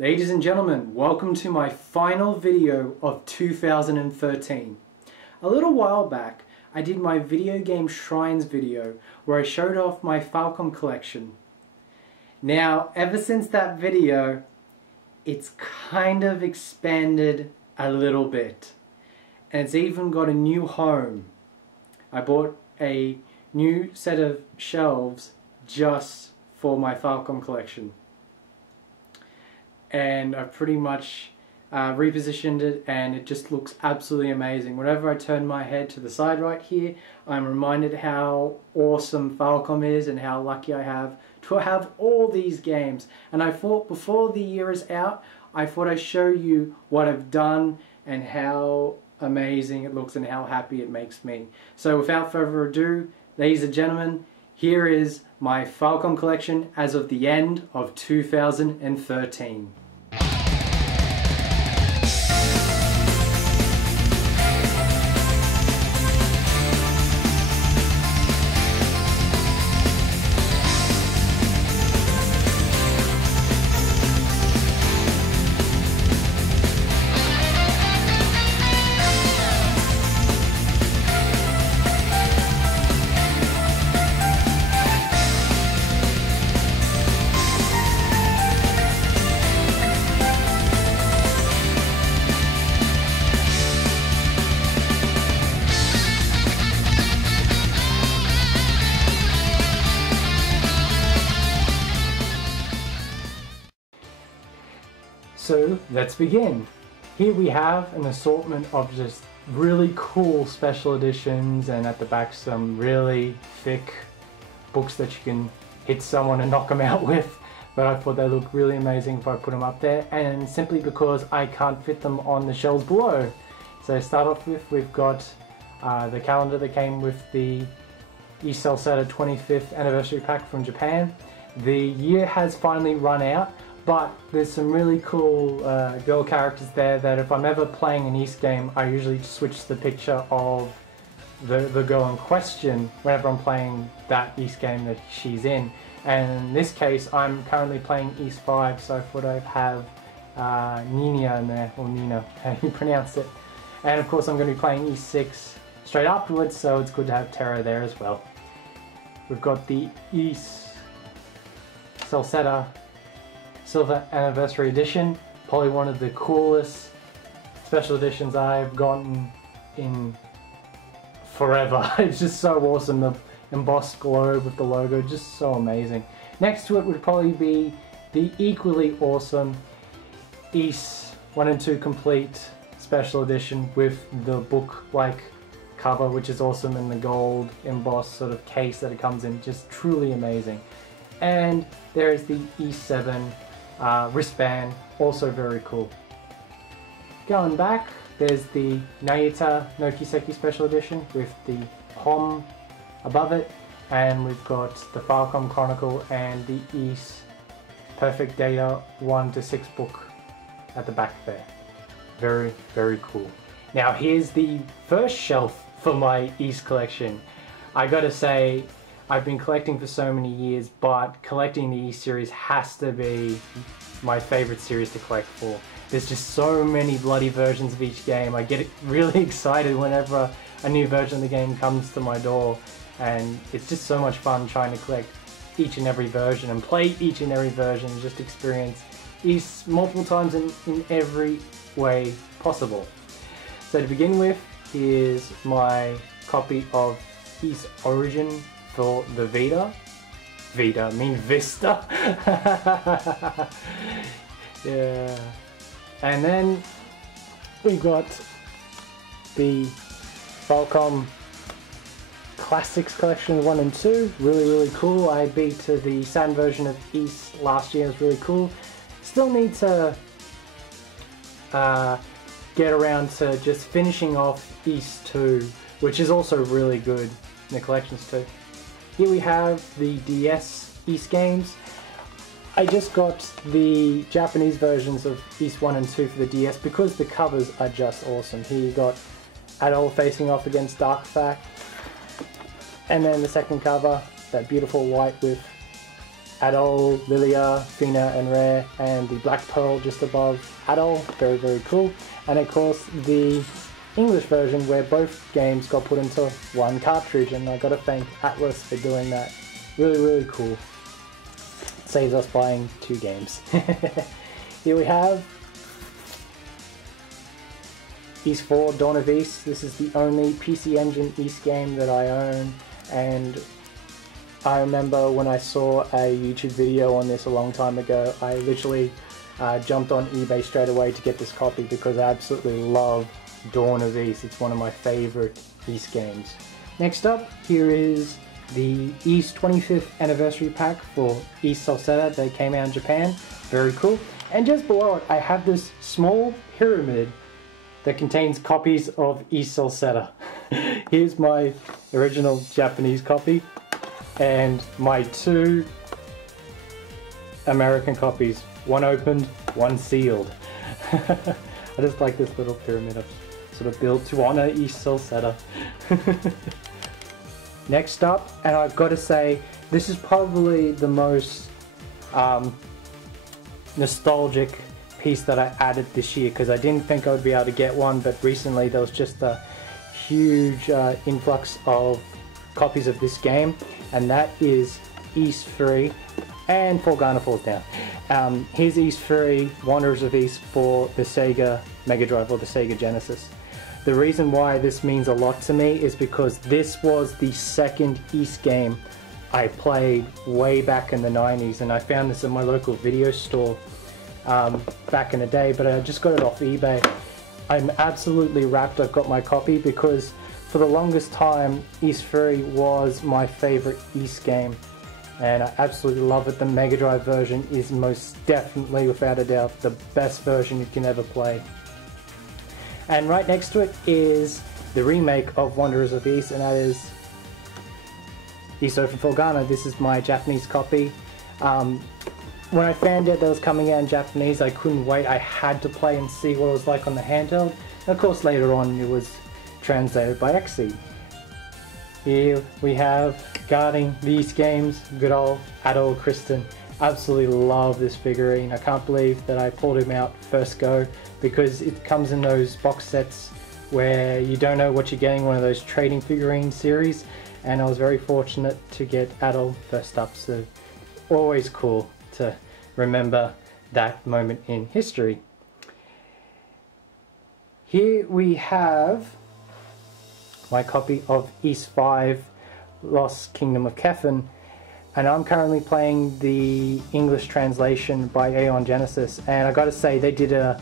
Ladies and gentlemen, welcome to my final video of 2013. A little while back, I did my video game shrines video where I showed off my Falcom collection. Now, ever since that video, it's kind of expanded a little bit. And it's even got a new home. I bought a new set of shelves just for my Falcom collection. And I've pretty much repositioned it, and it just looks absolutely amazing. Whenever I turn my head to the side right here, I'm reminded how awesome Falcom is and how lucky I have to have all these games. And I thought before the year is out, I thought I'd show you what I've done and how amazing it looks and how happy it makes me. So without further ado, ladies and gentlemen, here is my Falcom collection as of the end of 2013. So let's begin. Here we have an assortment of just really cool special editions, and at the back some really thick books that you can hit someone and knock them out with. But I thought they look really amazing if I put them up there, and simply because I can't fit them on the shelves below. So to start off with, we've got the calendar that came with the East Salsetta 25th anniversary pack from Japan. The year has finally run out, but there's some really cool girl characters there that if I'm ever playing an East game, I usually switch the picture of the girl in question whenever I'm playing that East game that she's in. And in this case, I'm currently playing East 5, so I thought I'd have Nina in there, or Nina, how you pronounce it. And of course I'm going to be playing East 6 straight afterwards, so it's good to have Terra there as well. We've got the East Salsetta Silver Anniversary Edition, probably one of the coolest special editions I've gotten in forever. It's just so awesome, the embossed globe with the logo, just so amazing. Next to it would probably be the equally awesome East 1 and 2 Complete Special Edition with the book-like cover, which is awesome, in the gold embossed sort of case that it comes in, just truly amazing. And there is the East 7 wristband, also very cool. Going back, there's the Naita no Kiseki Special Edition with the POM above it, and we've got the Falcom Chronicle and the East Perfect Data 1 to 6 book at the back there. Very, very cool. Now here's the first shelf for my East collection. I gotta say, I've been collecting for so many years, but collecting the East series has to be my favorite series to collect for. There's just so many bloody versions of each game. I get really excited whenever a new version of the game comes to my door, and it's just so much fun trying to collect each and every version and play each and every version and just experience East multiple times in every way possible. So to begin with, here's my copy of East Origin for the Vita. Vita, I mean Vista. Yeah. And then we've got the Falcom Classics Collection 1 and 2. Really cool. I beat to the Saturn version of East last year. It was really cool. Still need to get around to just finishing off East 2, which is also really good in the collections too. Here we have the DS East games. I just got the Japanese versions of East 1 and 2 for the DS because the covers are just awesome. Here you got Adol facing off against Dark Fact, and then the second cover, that beautiful white with Adol, Lilia, Fina and Rare, and the Black Pearl just above Adol. Very, very cool. And of course the English version where both games got put into one cartridge, and I gotta thank Atlas for doing that. Really, really cool. Saves us buying 2 games. Here we have Ys 4 Dawn of Ys. This is the only PC Engine Ys game that I own, and I remember when I saw a YouTube video on this a long time ago, I literally jumped on eBay straight away to get this copy because I absolutely love Dawn of Ys. It's one of my favorite Ys games. Next up, here is the Ys 25th anniversary pack for Ys Salsetta. They came out in Japan. Very cool. And just below it, I have this small pyramid that contains copies of Ys Salsetta. Here's my original Japanese copy and my 2 American copies. One opened, one sealed. I just like this little pyramid I've sort of built to honor Ys Salsetta. Next up, and I've got to say, this is probably the most nostalgic piece that I added this year, because I didn't think I would be able to get one, but recently there was just a huge influx of copies of this game, and that is Ys 3 and Falcom falls down. Here's Ys 3 Wanderers of Ys for the Sega Mega Drive or the Sega Genesis. The reason why this means a lot to me is because this was the second Ys game I played way back in the 90s, and I found this in my local video store back in the day, but I just got it off eBay. I'm absolutely wrapped I've got my copy, because for the longest time Ys 3 was my favorite Ys game, and I absolutely love it. The Mega Drive version is most definitely, without a doubt, the best version you can ever play. And right next to it is the remake of Wanderers of Ys, and that is Ys Open Falcom. This is my Japanese copy. When I found out that was coming out in Japanese, I couldn't wait. I had to play and see what it was like on the handheld. And of course later on it was translated by Exceed. Here we have, guarding these games, good old Adol Kristen. Absolutely love this figurine. I can't believe that I pulled him out first go, because it comes in those box sets where you don't know what you're getting, one of those trading figurine series, and I was very fortunate to get Adol first up, so always cool to remember that moment in history. Here we have my copy of Ys 5 Lost Kingdom of Kefin, and I'm currently playing the English translation by Aeon Genesis, and I gotta say they did an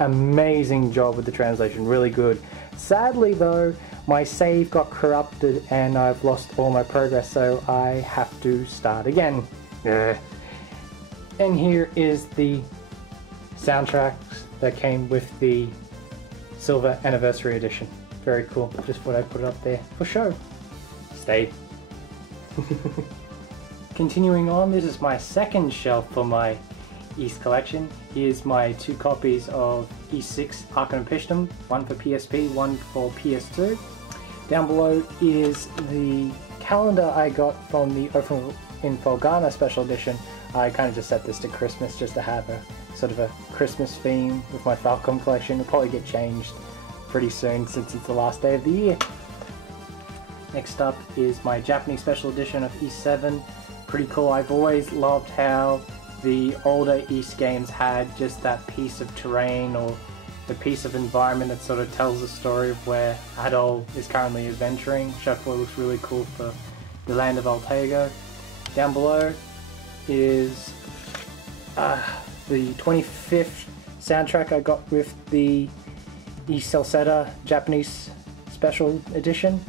amazing job with the translation, really good. Sadly though, my save got corrupted and I've lost all my progress, so I have to start again. And here is the soundtracks that came with the Silver Anniversary Edition. Very cool, just thought I'd put it up there for show. Stay. Continuing on, this is my second shelf for my Ys collection. Here's my 2 copies of Ys 6 Arcanum and Pishtum, one for PSP, one for PS2. Down below is the calendar I got from the Open in Falcom special edition. I kind of just set this to Christmas just to have a sort of a Christmas theme with my Falcom collection. It'll probably get changed pretty soon since it's the last day of the year. Next up is my Japanese special edition of Ys 7. Pretty cool. I've always loved how the older Ys games had just that piece of terrain or the piece of environment that sort of tells the story of where Adol is currently adventuring, which I thought looks really cool for the land of Altego. Down below is the 25th soundtrack I got with the Ys Salsetta Japanese special edition.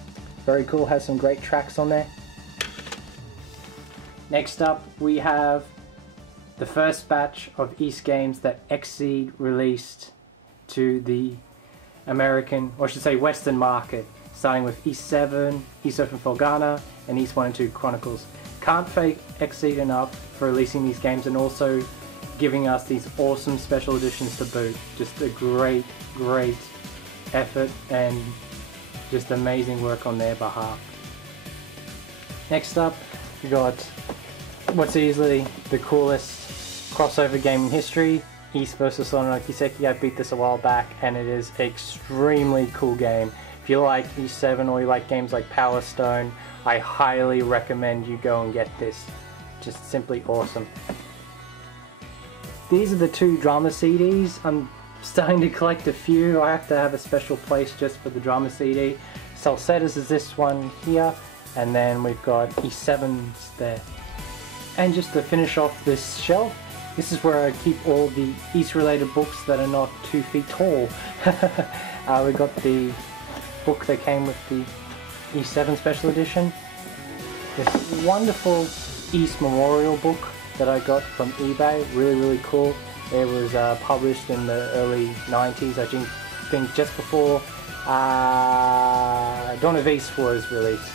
Very cool, has some great tracks on there. Next up we have the first batch of Ys games that Exceed released to the American, or I should say Western market, starting with Ys 7, Ys Open Falcom, and Ys 1 and 2 Chronicles. Can't thank Exceed enough for releasing these games and also giving us these awesome special editions to boot. Just a great, great effort and just amazing work on their behalf. Next up, we got what's easily the coolest crossover game in history, Ys vs Sona no Kiseki. I beat this a while back and it is an extremely cool game. If you like E7 or you like games like Power Stone, I highly recommend you go and get this. Just simply awesome. These are the two drama CDs. I'm starting to collect a few. I have to have a special place just for the drama CD. Salsettas is this one here, and then we've got E7s there. And just to finish off this shelf, this is where I keep all the Ys related books that are not 2 feet tall. We got the book that came with the E7 special edition. This wonderful Ys memorial book that I got from eBay, really cool. It was published in the early 90s, I think just before Dawn of Ys was released.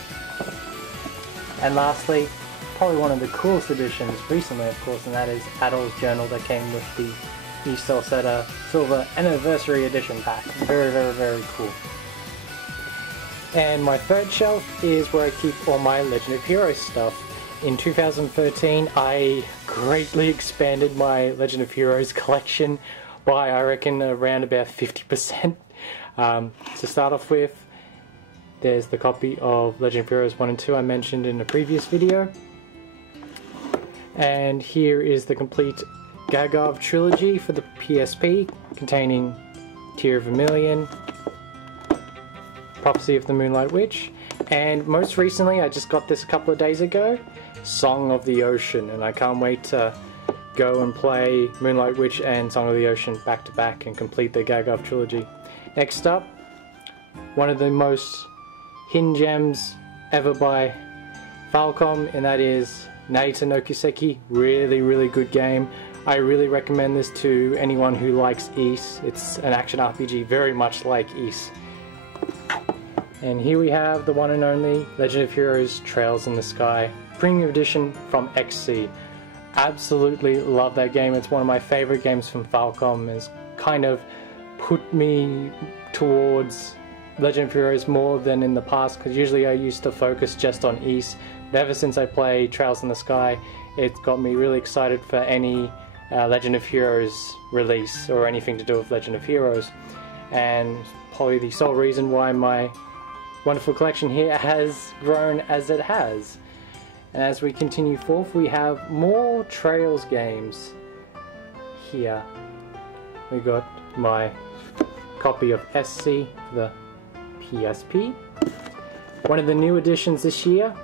And lastly, probably one of the coolest editions recently, of course, and that is Adol's Journal that came with the Ys Salsetta Silver Anniversary Edition pack. Very cool. And my third shelf is where I keep all my Legend of Heroes stuff. In 2013, I greatly expanded my Legend of Heroes collection by, I reckon, around about 50%. To start off with, there's the copy of Legend of Heroes 1 and 2 I mentioned in a previous video. And here is the complete Gagov trilogy for the PSP, containing Tear of Vermilion, Prophecy of the Moonlight Witch, and most recently, I just got this a couple of days ago, Song of the Ocean, and I can't wait to go and play Moonlight Witch and Song of the Ocean back to back and complete the Gagov trilogy. Next up, one of the most hidden gems ever by Falcom, and that is Narita no Kiseki. Really good game. I really recommend this to anyone who likes Ys. It's an action RPG very much like Ys. And here we have the one and only Legend of Heroes Trails in the Sky, Premium Edition from XC. Absolutely love that game. It's one of my favorite games from Falcom. It's kind of put me towards Legend of Heroes more than in the past, because usually I used to focus just on Ys. But ever since I played Trails in the Sky, it's got me really excited for any Legend of Heroes release or anything to do with Legend of Heroes. And probably the sole reason why my wonderful collection here has grown as it has. And as we continue forth, we have more Trails games here. We got my copy of SC for the PSP. One of the new additions this year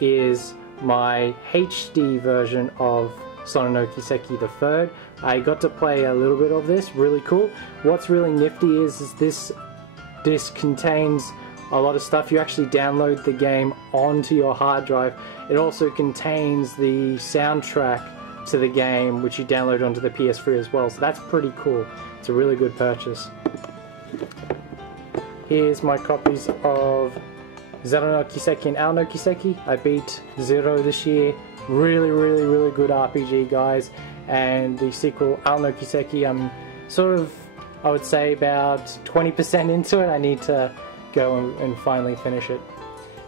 is my HD version of Sona no Kiseki the Third. I got to play a little bit of this, really cool. What's really nifty is this disc contains a lot of stuff. You actually download the game onto your hard drive. It also contains the soundtrack to the game, which you download onto the PS3 as well, so that's pretty cool. It's a really good purchase. Here's my copies of Zero no Kiseki and Ao no Kiseki. I beat Zero this year. Really good RPG, guys. And the sequel, Ao no Kiseki, I'm sort of, I would say, about 20% into it. I need to go and finally finish it.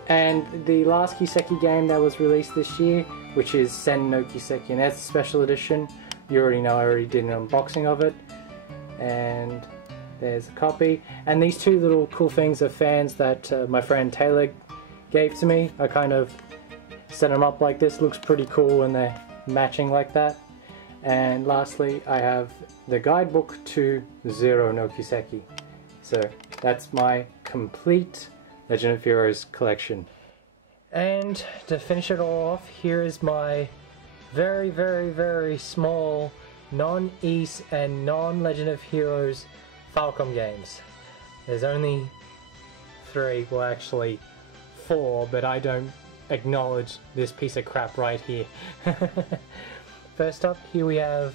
And the last Kiseki game that was released this year, which is Sen no Kiseki, and that's a special edition. You already know I already did an unboxing of it. And there's a copy. And these two little cool things are fans that my friend Taylor gave to me. I kind of set them up like this. Looks pretty cool when they're matching like that. And lastly, I have the guidebook to Zero no Kiseki. So that's my complete Legend of Heroes collection. And to finish it all off, here is my very small non-Ys and non-Legend of Heroes Falcom games. There's only 3, well actually 4, but I don't acknowledge this piece of crap right here. First up, here we have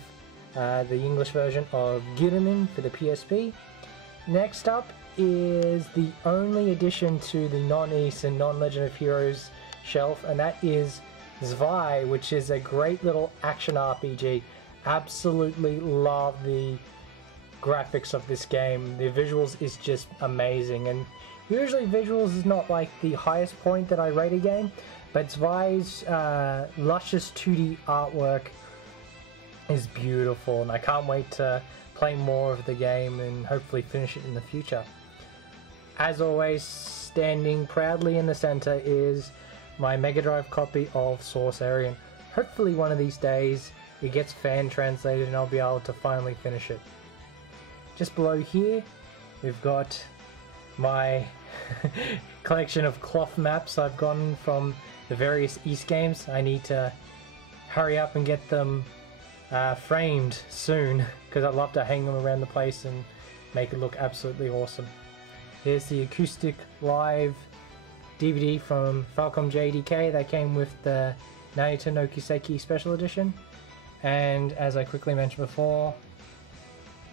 the English version of Giramin for the PSP. Next up is the only addition to the non-Ys and non-Legend of Heroes shelf, and that is Zwei, which is a great little action RPG. Absolutely love the graphics of this game. The visuals is just amazing, and usually visuals is not like the highest point that I rate a game, But Zwei's luscious 2D artwork is beautiful, and I can't wait to play more of the game and hopefully finish it in the future. As always, standing proudly in the center is my Mega Drive copy of Source Aryan. Hopefully one of these days it gets fan translated and I'll be able to finally finish it. Just below here we've got my collection of cloth maps I've gotten from the various East games. I need to hurry up and get them framed soon because I'd love to hang them around the place and make it look absolutely awesome. Here's the acoustic live DVD from Falcom JDK that came with the Naruto no Kiseki Special Edition. And as I quickly mentioned before,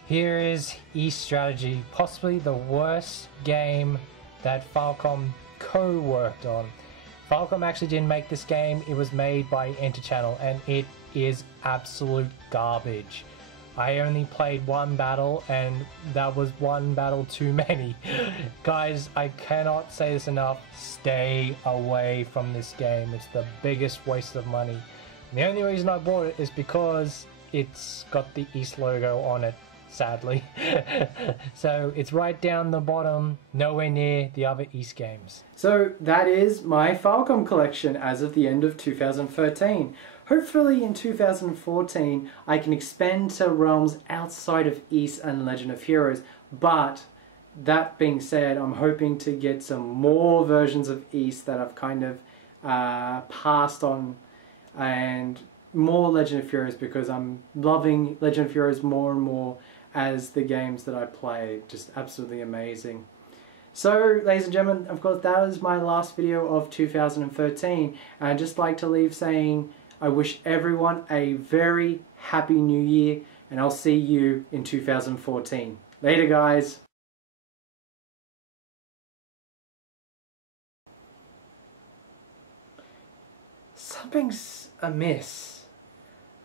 here is East Strategy, possibly the worst game that Falcom co-worked on. Falcom actually didn't make this game, it was made by Interchannel, and it is absolute garbage. I only played one battle, and that was one battle too many. Guys, I cannot say this enough, stay away from this game. It's the biggest waste of money. And the only reason I bought it is because it's got the East logo on it, sadly. So it's right down the bottom, nowhere near the other East games. So that is my Falcom collection as of the end of 2013. Hopefully in 2014 I can expand to realms outside of East and Legend of Heroes, but that being said, I'm hoping to get some more versions of East that I've kind of passed on, and more Legend of Heroes, because I'm loving Legend of Heroes more and more as the games that I play. Just absolutely amazing. So, ladies and gentlemen, of course that was my last video of 2013, and I'd just like to leave saying I wish everyone a very happy new year, and I'll see you in 2014. Later, guys. Something's amiss.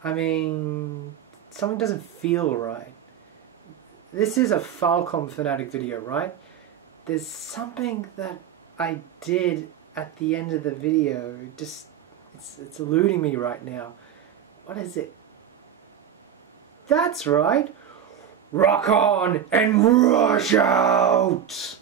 I mean, something doesn't feel right. This is a Falcom Fanatic video, right? There's something that I did at the end of the video, just it's eluding me right now. What is it? That's right! Rock on and rush out!